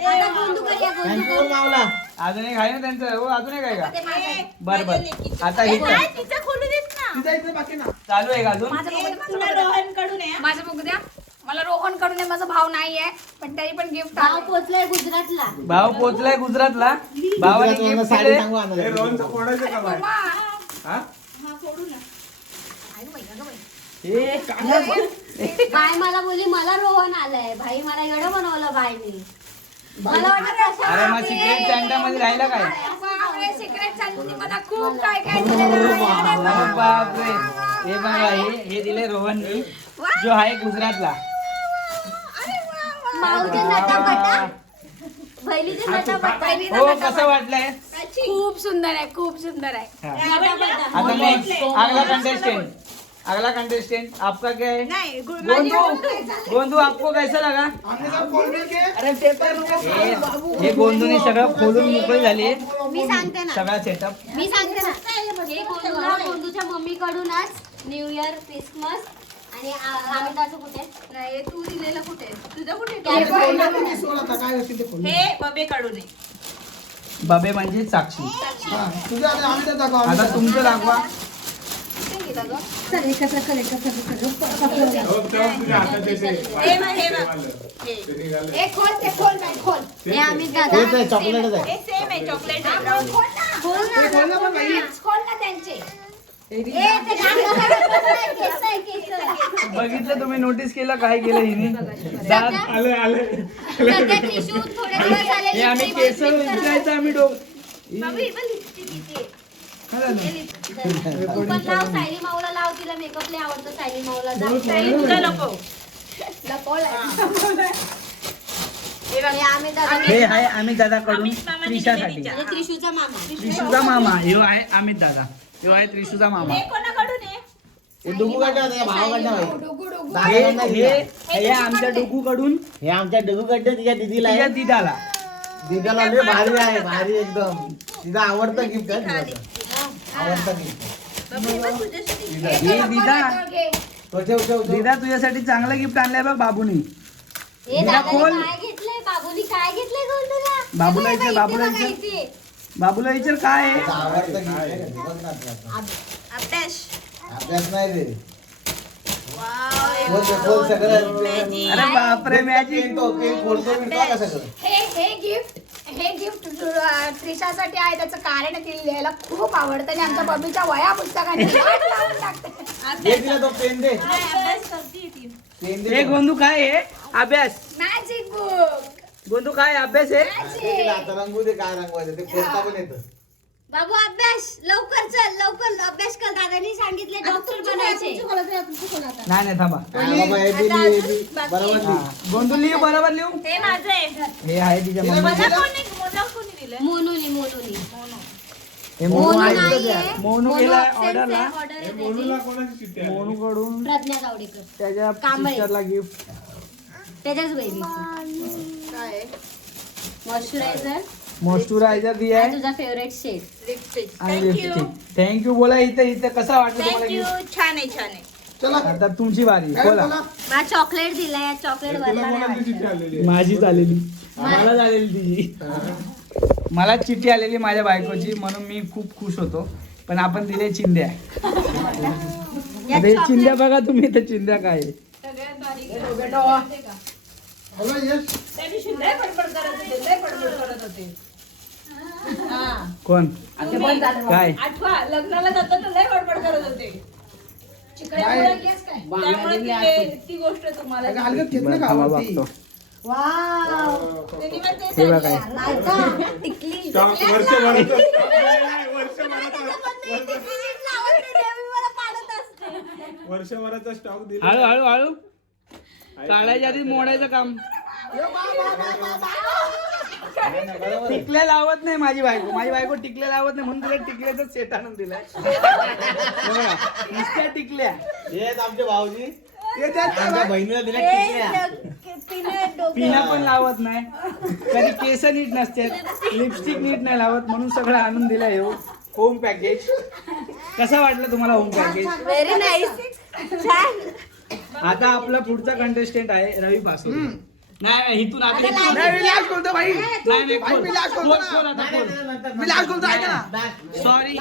आता गोंधू करूया, गोंधू थँक्यू करू. मावला. अजून एक आहे ना त्यांचं. हो अजून एक आहे का? ते माझं आहे. बर आता हे काय? तिचं खोलू देत ना. चालू आहे का अजून? माझं बघू द्या. मला रोहन कडून माझा भाव नाहीये पण तरी पण गिफ्ट भाव पोचलाय गुजरातला. भाऊ पोचलाय गुजरातला. भावाने गुजरातवरनं गिफ्ट साडी दिले. सांगू हे आणायला. रोहनचं फोडायचं का बाहेर? हा? बाय मला बोली मला रोहन आलाय. भाई मला एवढं बनवलं बायने. मला वाटत अरे मग सिक्रेट सॅन्टा मध्ये राहिला काय? सिक्रेट सांगून मला खूप काय काय दिलेलं आहे. अरे बापरे. हे बघा हे दिले रोहननी जो आहे गुजरातला. माऊचे नटापटा. बहिणीचे नटापटा. हो कसं वाटलंय? खूप सुंदर आहे खूप सुंदर आहे. हा. नटापटा. आता नेक्स्ट अगला कंटेस्टेंट आपका क्या है? गोंदू आपको कैसा लगा? हे गोंदूने सगळं खोलून मोकळी झाली. मी सांगते ना. सगळा सेटअप. मी सांगते ना. हे गोंदूला गोंदूच्या मम्मीकडूनच न्यू इयर क्रिसमस आणि अमिताचं कुठे? नाही तू दिलेलं कुठे तुझं कुठे हे बबे काढून बाबे म्हणजे साक्षी. आता तुमचं दाखवा. चल एकत्र कर हो, तेव्हा तुझ्या हातात ते- हे ते निघालं. खोल नाही खोल हे आम्ही तेच दादा. आहे चॉकलेटच आहे. सेम आहे चॉकलेट आहे खोल ना त्यांचे बघितलं तुम्ही नोटीस केलं काय केलं हिने? दात आले सध्या त्रिशूळ थोडे दिवस झाले हे आम्ही lipstick केस वर fix विचारायचं आम्ही डोक. तू पण लाव, सायली माऊला लाव. तिला मेकअप लय आवडतो सायली माऊला. हे आम्ही दादा. हे आहे अमित दादाकडून त्रिशासाठी. म्हणजे त्रिशूचा मामा. त्रिशूचा मामा ह्यो आहे अमित दादा. ह्यो आहे त्रिशूचा मामा. कोणाकडून आहे हे डुगूकडनं होतं, या भावाकडनं आहे. हे दादाकडनं हे दिला. हे आमच्या डुगूकडून हे आमच्या डुगूकडनं तिच्या दिदीला तिच्या आहे. दिदाला. दिदाला लय भारी आहे भारी एकदम. तिचं आवडतं गिफ्ट आहे तिचं. आवडतं गिफ्ट. हे दिदा तो ठेव ठेव ठेव. दिदा तुझ्यासाठी चांगलं गिफ्ट आणलंय बघ बाबूनी. हे हिला दादाने खोल. काय घेतलंय? बाबूनी काय घेतलंय गोंधूला? बाबूला हे विचार, बघा, बाबूला इथे बघा विचार. इथे. बाबूला विचार काय आहे? तिचं आवडतं गिफ्ट आहे. बघ ना तुला. अभ्यास अभ्यास नाही रे. खोल ते, खोल सगळं. अरे बापरे मॅजिक. पेन तो, पेन खोलतो बिलतो का सगळं. हे गिफ्ट त्रिशासाठी आहे. त्याचं कारण आहे तिला लिहायला खूप आवडतं आणि आमच्या बबीच्या वया पुस्तकांची वाट लावून टाकते. दे तिला तो पेन दे. अभ्यास करते ती. पेन हे दे. गोंदू काय आहे? अभ्यास मॅजिक बुक गोंदू काय अभ्यास आहे आता रंगू दे काय रंगवायचं ते फोडता पण येतं. बाबू अभ्यास लवकर चल लवकर अभ्यास कर दादानी सांगितले डॉक्टर बनायचे नाही नाही थांबा हा, बाबा हे बी लिही, हे बी. बरोबर लिही. गोंदू लिहू बरोबर लिहू ते माझे हे आहे तिच्या मम्मी मोनूनी हे मोनू मोनू आहे. नाहीये. मोनू गेला मोनू ऑर्डरला order आहे त्याची. मोनूला कोणाची चिठ्ठी आली? मोनू कडून प्रज्ञा जावडेकर त्याच्या कांबळे. सिस्टरला गिफ्ट त्याच्याच बेबीची मॉइश्चरायझर मॉइश्चरायझर दिया आहे तुझा फेवरेट शेड लिपस्टिक आणि लिपस्टिक थँक्यू बोला इथं कसा वाटलं तुम्हाला थँक्यू gift? छान आहे छान आहे आता तुमची बारी बोला मला चॉकलेट दिलंय चॉकलेट तुला भरला कोणाची नाही चिठ्ठी वाटतं. आलेली आहे? माझी झालेली मला झालेली तिची मला चिठ्ठी आलेली माझ्या बायकोची म्हणून मी खूप खुश होतो पण आपण दिले चिंध्या या आता हे chocolate- चिंध्या बघा तुम्ही इथं चिंध्या काय आहे? कोण काय आठवा लग्नाला जातो तर लय बडबड करत होते त्यामुळे ती गोष्ट तुम्हाला थांबा बघतो त्यांनी मग ते हे बघा टिकली स्टॉक वर्षभराचा वर्षभराचा स्टॉक दिला. हळू हळू हळू काढायच्या आधी मोडायचं काम टिकल्या लावत नाही माझी बायको टिकल्या लावत नाही म्हणून तिला टिकल्याचा सेट आणून दिलाय हे बघा, नुसत्या टिकल्या हेच आमचे भाऊजी हे त्यात काय आमच्या बा? बहिणीला दिल्या टिकल्या. पिना पण लावत नाही कधी केस नीट नसते लिपस्टिक नीट नाही लावत म्हणून सगळं आणून दिलंय हो होम पॅकेज कसं वाटलं तुम्हाला होम पॅकेज व्हेरी नाईस छान आता आपला पुढचा कंटेस्टंट आहे रवी पासून नाही इथून आता सॉरी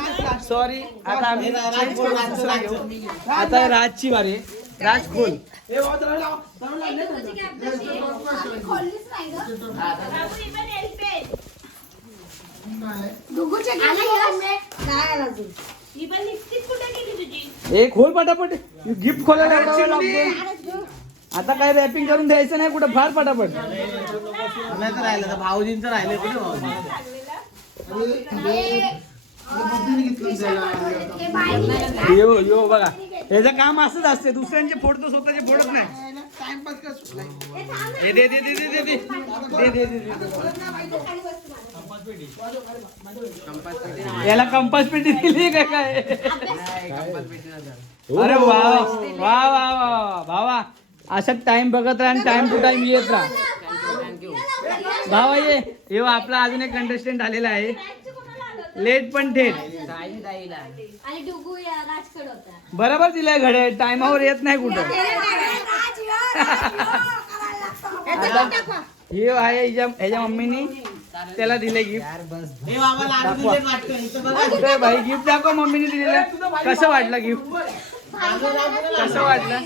आता आम्ही change करून दुसरा घेऊ. आता राजची बारी आहे. राज खोल एक खोल पटापट गिफ्ट खोलायला एवढा वेळ लागतो. आता काय रॅपिंग करून द्यायचं नाही कुठं फार पटापट नाही तर राहिलं तर भाऊजींचं राहिलं कुठे भाऊजी यो बघा याचं काम असंच असते दुसऱ्यांचे फोडतो स्वतःचे फोडत नाही दे दे दे दे दे दे दे दे दे याला कंपास पेटी दिली काय काय अरे वा वा वा वा भावा असं टाइम बघत राहा आणि टाइम टू टाइम येत राहा भावा ये आपला अजून एक कंटेस्टंट आलेला आहे लेट पण थेट आणि डुगू राजकड होता बरोबर दिलाय घडे टाइमावर येत नाही कुठं हे आहे ह्याच्या मम्मीनी त्याला दिले गिफ्ट हे बाबा लाडू दिलेत वाटतं इथं बघा. कुठे भाई गिफ्ट दाखव मम्मीने दिलेलं कसं वाटलं गिफ्ट कसं वाटलं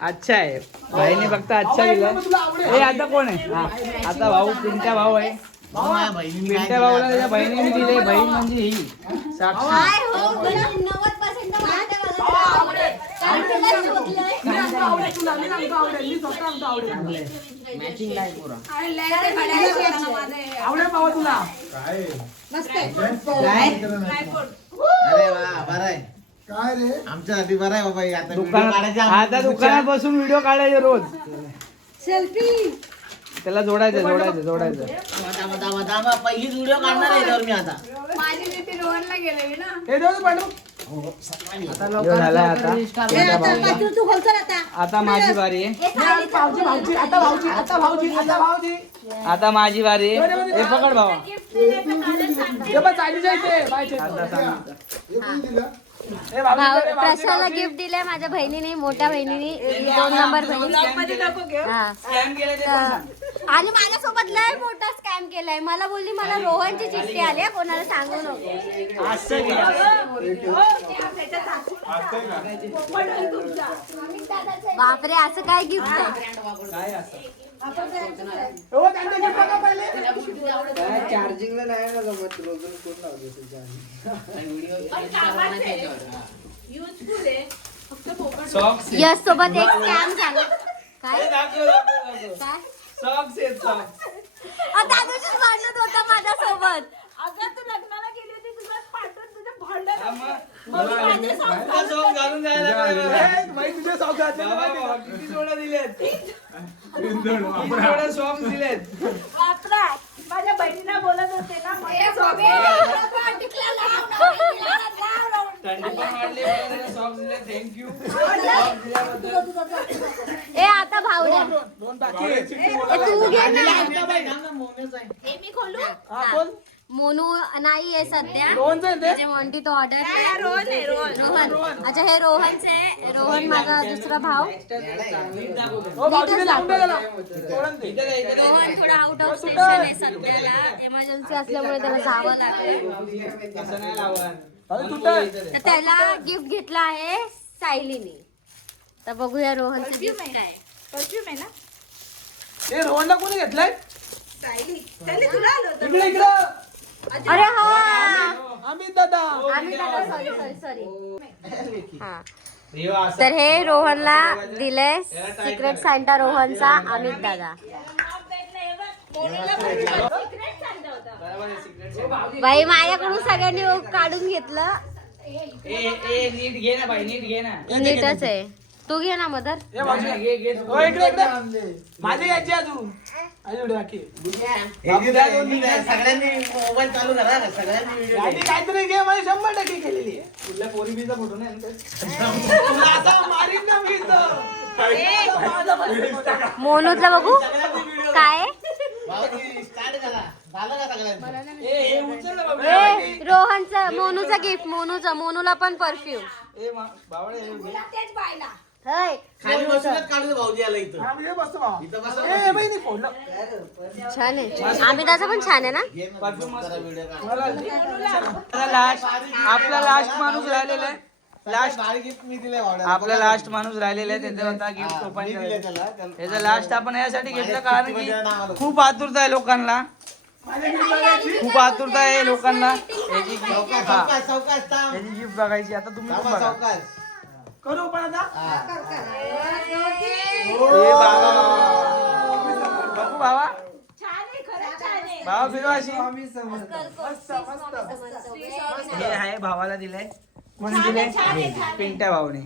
अच्छा आहे भाईने फक्त अच्छा दिलं हे आता कोण आहे हा, आता भाऊ पिंट्या भाऊ आहे भाऊ माझ्या बहिणीने काय पिंट्या भाऊला त्याच्या बहिणीने दिले बहीण म्हणजे ही साक्षी काय हो 90% वाटतं मला कारण तिला शोधलंय. आवडेल भावा तुला अरे वा बरं आहे काय रे आमच्यासाठी बरं आहे बाबा हे आता video दुकानात काढायचे आता आम्ही. दुकानात बसून व्हिडिओ काढायचे रोज सेल्फी त्याला जोडायचं दामा, दामा, दामा, पहिलीच व्हिडिओ काढणार आहे याच्यावर मी आता माझी भीती रोहनला गेलेली ना हे देऊ पाठवू ह्यो झाला आता पिंट्या भाऊचा. तू खोलतो आता आता माझी बारी आहे हे साडीचं आता माझी बारी आहे हे पकड भावा प्रशाला गिफ्ट दिलंय माझ्या बहिणीने मोठ्या बहिणीने 2 नंबर बहिणी हा आणि माझ्यासोबत लय मोठा स्कॅम केलाय मला बोलली मला रोहनची चिठ्ठी आली आहे, कोणाला सांगू नको बापरे असं काय गिफ्ट आहे चार्जिंगला नाही ना जमत रोजून कोण लावते सॉक्स यश सोबत एक स्कॅम झाला काय काय सॉक्स आहेत सॉक्स. त्या दिवशीच भांडत होता माझ्यासोबत. अगं तू लग्नाला गेली होती तुझा पाठवून तुझं भांडण सॉक्स घालून जायला तुझे सॉक्स घातले ना माहिती का? किती जोड्या दिलेत? किती जोड्या सॉक्स दिलेत? बापरा माझ्या बहिणीला बोलत होते ना थंडी पण वाढली सॉक्स दिले. थँक्यू. ए आता भावड्या दोन बाकी ए, तू घे ना. हे मी खोलू हा बोल. मोनू नाही आहे सध्या. रोहनचं आहे ते? जे वॉन्टी तो ऑर्डर रोहन आहे रोहन रोहन. अच्छा हे रोहनचे. रोहन माझा दुसरा भाव. हो, भाऊजीने लावून दे त्याला. तोडून दे. रोहन थोडा आउट ऑफ स्टेशन आहे सध्याला. इमर्जन्सी असल्यामुळे त्याला जावं लागलं. असं नाही लावत. भाऊ, तुटतंय. तर त्याला गिफ्ट घेतला आहे सायलीने. तर बघूया रोहनचं गिफ्ट काय. परफ्यूम आहे ना हे रोहनला कोणी घेतलंय? सायली त्याला तुला आलं होतं इकडे इकडं. अरे हा अमित दादा. आम्ही दादा सॉरी हा. तर हे रोहनला दिलंय सिक्रेट सांता रोहनचा अमित दादा. बाई माझ्याकडून सगळ्यांनी काढून घेतलं. नीट घे ना बाई, नीट घे ना. नीटच आहे. तू घे ना मदर. हे भाऊजी. हो, इकडे इकडे. माझे घ्यायचे अजून. आणि एवढे बाकी. सगळ्यांनी मोबाईल चालू करा ना, सगळ्यांनी व्हिडिओ आणि काहीतरी घे, माझी 100% केलेली आहे. कुठल्या पोरीबीचा फोटो नाही आणत? तुला असा मारीन ना मी इथं. माझा पण- मोनूतला बघू काय. स्टार्ट करा. झालं का सगळ्यांनी? हे उचल ना बाबा. ए, रोहनचं मोनूचा गिफ्ट. मोनूला पण परफ्यूम. बावळे हे घे. तेच पाहिला खाली बसूनच काढू दे भाऊजी आला इथं. हा, मी हे बसतो भावा. इथं बसा. ए, बाई, नाही फोडलं. छान आहे. अमिताचं पण छान आहे ना. परफ्यूम मस्त. व्हिडिओ काढ. आपला लास्ट माणूस राहिलेला आहे. लास्ट भारी गिफ्ट मी दिलंय भावड्याला. आपला लास्ट माणूस राहिलेला आहे. त्याचा आता गिफ्ट मी ओपन दिलंय त्याला. त्याचा लास्ट आपण यासाठी घेतलं कारण की खूप आतुरता आहे लोकांना. खूप आतुरता आहे लोकांना याची सावकाश, हा, सावकाश, सावकाश थांब. याची गिफ्ट बघायची. आता तुम्ही पण थांबा, बघा. सावकाश. करू पण आता. ए बाबा बघू बाबा छान आहे खरंच छान आहे भावा फिरवा अशी. हे आहे भावाला दिलंय. कोणी दिलंय? पिंट्या भावाने.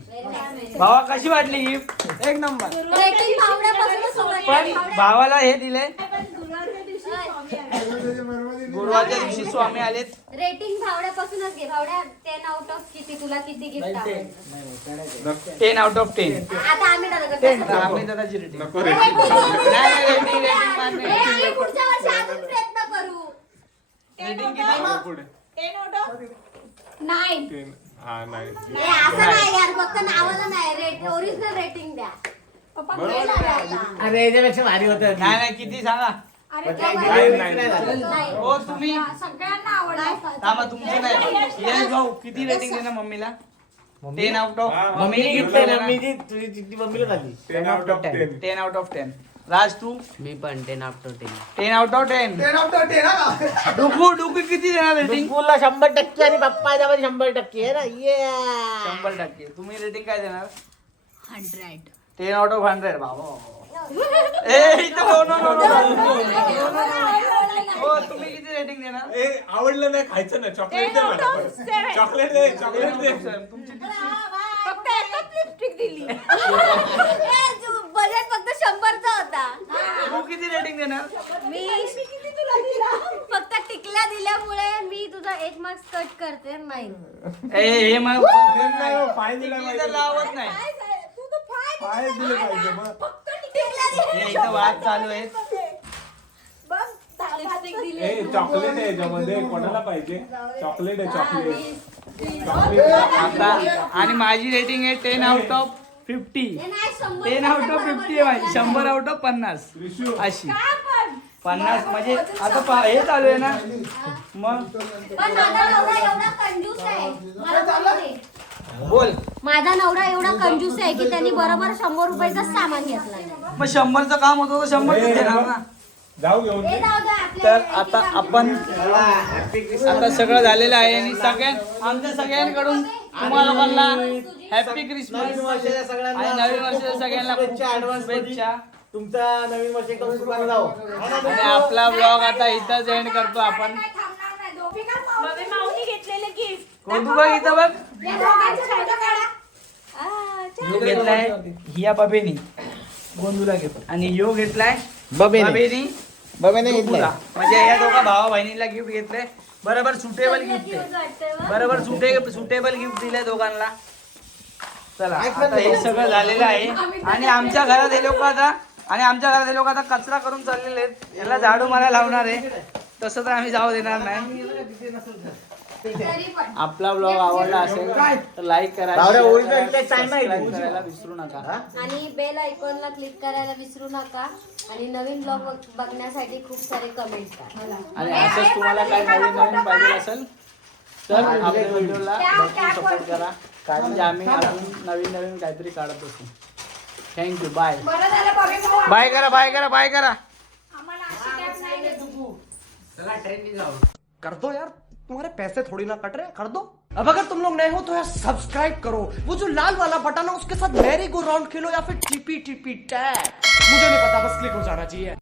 भावा कशी वाटली गिफ्ट? एक नंबर. रेटिंग भावड्यापासूनच सुरुवात पण आहे. भावाला हे दिलंय. गुरुवारच्या दिवशी स्वामी आले. गुरुवारच्या दिवशी स्वामी आलेत. रेटिंग भावड्यापासूनच घे. भावड्या 10 आउट ऑफ किती. तुला किती गिफ्ट आवडलं. 10 out of 10. आता आम्ही दादा आम्ही दादाची रेटिंग. नको नाही रेटिंग मान्य. आम्ही पुढच्या वर्षी अजून प्रयत्न करू. रेटिंग किती? पुढे 10 out of 9 हा नाही ए, असं नाही यार. फक्त नावाला नाही. ओरिजिनल रेटिंग द्या. पप्पा गेला आता. अरे याच्यापेक्षा भारी होतं. नाही नाही किती सांगा. अरे नाही. हो तुम्ही सगळ्यांना आवडला थांबा तुमचं नाही. यश भाऊ किती रेटिंग देणार मम्मीला? 10 out of. मम्मीने गिफ्ट दिलं ना? मम्मीची तुझी चिठ्ठी मम्मीला झाली. 10 out of 10. 10 out of 10. राज तू? मी पण 10 out of 10. 10 out of 10. 10 out of 10 हा. डुकू किती देणार रेटिंग? स्कूलला 100% आणि पप्पाच्या मध्ये 100% आहे ना. ये 100%. तुम्ही रेटिंग काय देणार? 100. 10 out of 100. बाबा ए इथं no. हो तुम्ही किती रेटिंग देणार? ए आवडलं नाही खायचं ना चॉकलेट दे मला परत. चॉकलेट दे चॉकलेट दे. तुमची फक्त एकच लिपस्टिक दिली बजेट फक्त 100चा होता. तू किती रेटिंग देणार? मी किती तुला दिला फक्त टिकल्या दिल्यामुळे मी तुझा 1 मार्क्स कट करते. नाही ए हे मग पाय दिला टिकली तर लावत नाही. तू तर पाय दिले पाहिजे मग. फक्त टिकल्या हे इथं वाद चालू आहे. बस लिपस्टिक दिली ए चॉकलेट आहे याच्यामध्ये कोणाला पाहिजे? चॉकलेट आहे चॉकलेट. आता आणि माझी रेटिंग आहे 10 out of 50. 10 out of 50 आहे माझी. 100 out of 50 अशी. 50 म्हणजे आता हे चालू आहे ना मग. पण माझा नवरा एवढा कंजूस आहे. मला माहिती आहे. बोल. माझा नवरा एवढा कंजूस आहे की त्यांनी बरोबर 100 रुपयाचं सामान घेतलं. मग 100चं काम होतं तर 100च देणार ना. जाऊ घेऊन हे जाऊ द्या, आपल्या तर आता आपण आता सगळं झालेलं आहे आणि आमच्या सगळ्यांकडून तुम्हा लोकांना हॅपी क्रिसमस नवीन वर्षाच्या सगळ्यांना आणि नवीन वर्षाच्या सगळ्यांना खूप शुभेच्छा, खूप advance मध्ये. शुभेच्छा. तुमचा नवीन वर्ष एकदम सुखाने जाओ. आणि आपला ब्लॉग आता इथंच एंड करतो आपण. माऊनी घेतलेले गिफ्ट कोण तू बघ इथं बघ. यो घेतलाय हिया बबेनी गोंदूला घेतो आणि यो घेतलाय बबेनी बबेने गोकुला. म्हणजे या दोघा भावा बहिणीला गिफ्ट घेतले. बरोबर सुटेबल गिफ्ट आहे. बरोबर सुटेबल गिफ्ट दिले दोघांना. चला आता हे सगळं झालेलं आहे आणि आमच्या घरात हे लोक आता कचरा करून चाललेले आहेत. याला झाडू मारायला लावणार आहे. तसं तर आम्ही जाऊ देणार नाही. आपला ब्लॉग आवडला असेल तर लाईक करा, सबस्क्राईब करायला विसरू नका. आणि बेल आयकॉनला क्लिक करायला विसरू नका आणि नवीन ब्लॉग बघण्यासाठी खूप सारे कमेंट्स करा. आणि असंच तुम्हाला काय नवीन पाहिजे असेल तर आपल्या व्हिडिओला सपोर्ट करा. म्हणजे आम्ही अजून नवीन काहीतरी काढत असू. थँक्यू. बाय बाय करा बाय करा बाय करा. कर दो यार, तुम्हारे पैसे थोड़ी ना कट रहे, कर दो. अब अगर तुम लोग नए हो तो यार सब्सक्राइब करो. वो जो लाल वाला बटन है उसके साथ मैरी गो राउंड खेलो या फिर टीपी टैग, मुझे नहीं पता, बस क्लिक हो जाना चाहिए.